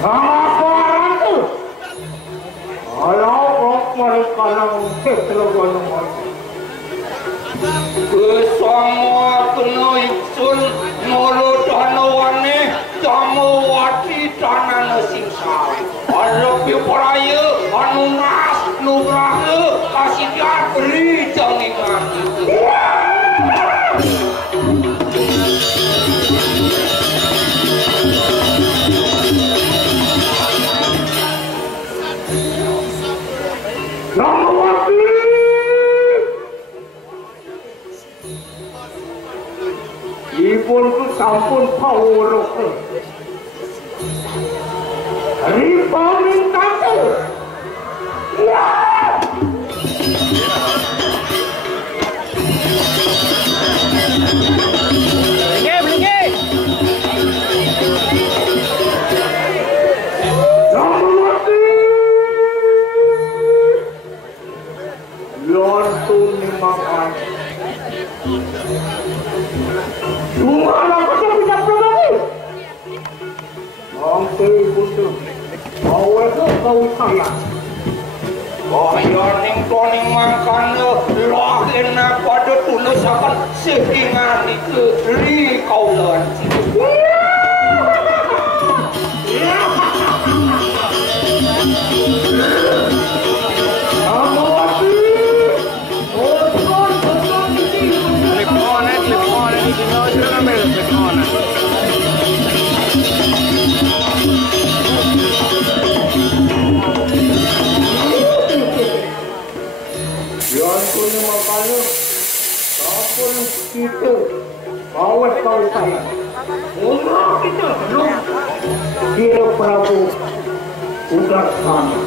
Apa itu? Kalau kok mereka nang keteluan Bersama kena iksun Molo danawane Jamawati tanana singsa Arabi peraya Anu nas nugraha Kasidat beri jangingan Jamawati Ibun ku sampun pawuruk Ripa minta tu Ya Blingi Jamawati Lontun ni makan Lumala ko siya pinapalaki. Ang tibuto. Bawal ko kautaya. Bayaning toning makan Lakin na pada tulis akan Sehingan itu Ri kaulan Itu awas kau saya umrah kita belum kira Prabu udah sana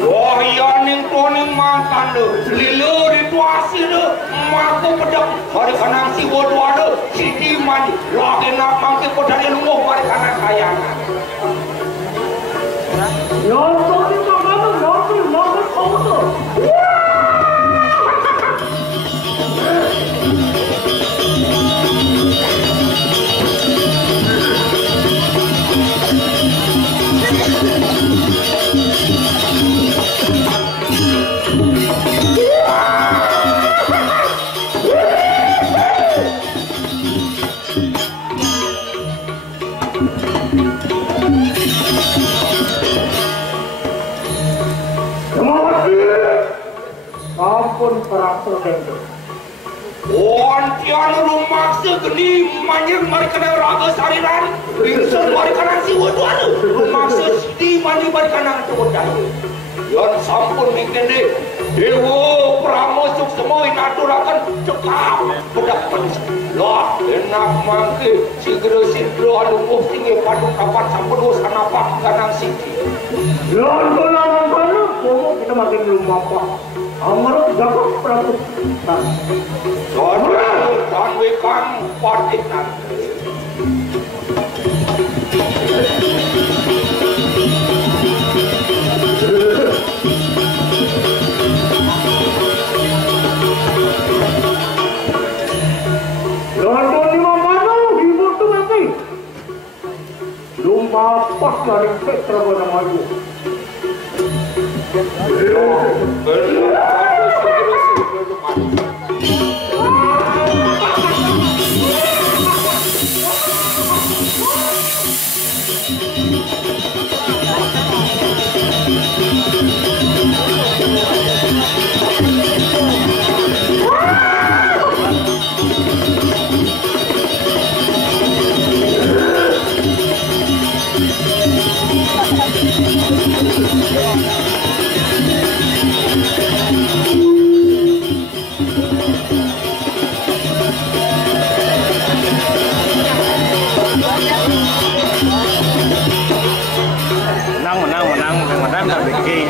Wayaning toning makan Lilo rituasi Maka pedang Hari kanang si bodoh ada Siti mandi Lagi nak mangke pedang ilmu Hari kanang kayangan Yonto kita mana Yonto Yonto kau tu Ampun perasaan itu. Wantian rumah segeni manjir mereka raga sariran. Rinsen mereka si waduan. Rumah sesti mandi mereka nang cebodai. Yang sampun mungkin deh. Dewa pramosuk semua inaturakan cekap bedak penis. Lah enak mangke sigera adu tinggi padu kapan sampun usaha napak kanang siti. Lalu kalau kita makin rumah apa? Amarok jaga Prabu. Dan wekan partikan. Lalu lima mana hibur tu nanti. Lumba pas dari setra pada maju. menang tak bikin